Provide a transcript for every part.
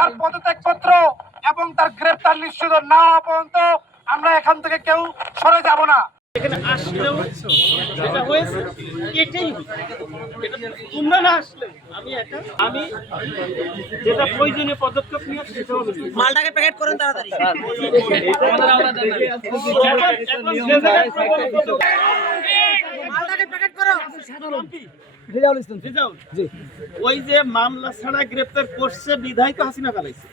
তার পদত্যাগপত্র এবং তার গ্রেফতার নিশ্চিত না হওয়া পর্যন্ত আমরা এখান থেকে কেউ সরে যাব না। এখানে আসলেও যেটা হয়েছে এটাই তোমরা না আসলে আমি যেটা প্রয়োজনীয় পদক্ষেপ নিয়ে সেটা হবে। মালটাকে প্যাকেট করেন তাড়াতাড়ি। মালটাকে প্যাকেট করো। ওই যে মামলা ছাড়া গ্রেপ্তার করছে বিধায় তো হাসিনা ফেলাইছে।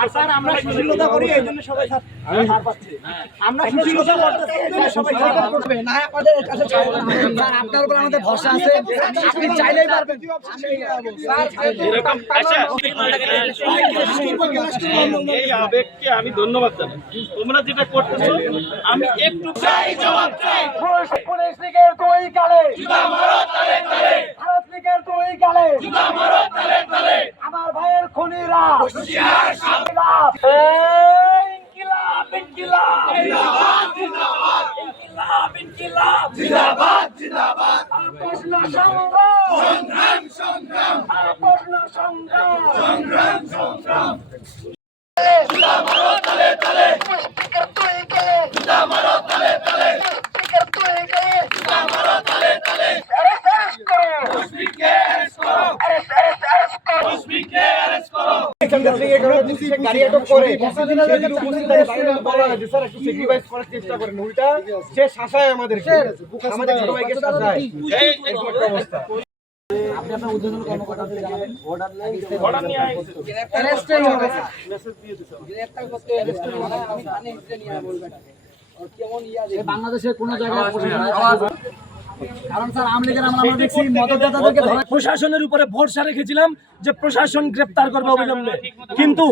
আর স্যার আমরা সুশীলতা করি এই জন্য সবাই ছাড় পাচ্ছে। আমরা সুশীলতা করতেছি এই জন্য সবাই ছাড় পাচ্ছে। না আমাদের কাছে চাই না। স্যার আপনার উপর আমাদের ভরসা আছে। আপনি চাইলেই পারবেন। এরকম আচ্ছা এই আবেগকে আমি ধন্যবাদ জানাই। তোমরা যেটা করতেছো আমি একটু চাই জবাব চাই। পুলিশ লীগের দুই গালে জুতা মারো তালে তালে, ভারত লীগের দুই গালে জুতা মারো তালে তালে, আমার ভাইয়ের খুনিরা হুঁশিয়ার সাবধান। ইনকিলাব ইনকিলাব জিন্দাবাদ জিন্দাবাদ, ইনকিলাব ইনকিলাব জিন্দাবাদ জিন্দাবাদ, আপোষ না সংগ্রাম সংগ্রাম সংগ্রাম, আপোষ না সংগ্রাম সংগ্রাম সংগ্রাম। জুতা মারো তালে তালে, পুলিশের দুই গালে জুতা মারো তালে তালে, পুলিশের দুই গালে জুতা মারো তালে তালে। অ্যারেস্ট করো মুশফিককে, অ্যারেস্ট করো, অ্যারেস্ট করো মুশফিককে, অ্যারেস্ট করো। গাড়ি আটক করে স্যাকিরিফাইস করার চেষ্টা করেন, উল্টা সে শাসায় আমাদেরকে, আমাদের ছোট ভাইকে শাসায়। এই একটা অবস্থা। আপনি আপনার উদ্বোধন কর্মকর্তাদের জানাবেন অর্ডার নিয়ে আইছে। অ্যারেস্টই হবে স্যার। মেসেজ দিয়ে দিছো। গ্রেফতার করতে অ্যারেস্টই হবে। আমি জানি এটা নিয়ে বলবেন আর কেমন বাংলাদেশের কোন জায়গায় কারণ স্যার আমলিগের আমরা দেখছি মদতদাতাদেরকে ধরে প্রশাসনের উপরে ভরসা রেখেছিলাম যে প্রশাসন গ্রেপ্তার করবে অবিলম্বে, কিন্তু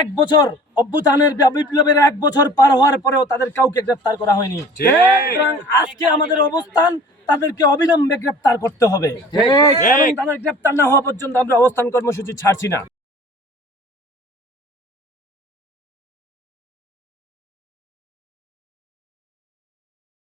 এক বছর অভ্যুত্থানের বিপ্লবের 1 বছর পার হওয়ার পরেও তাদের কাউকে গ্রেপ্তার করা হয়নি। সুতরাং আজকে আমাদের অবস্থান তাদেরকে অবিলম্বে গ্রেপ্তার করতে হবে এবং তাদের গ্রেপ্তার না হওয়া পর্যন্ত আমরা অবস্থান কর্মসূচি ছাড়ছি না।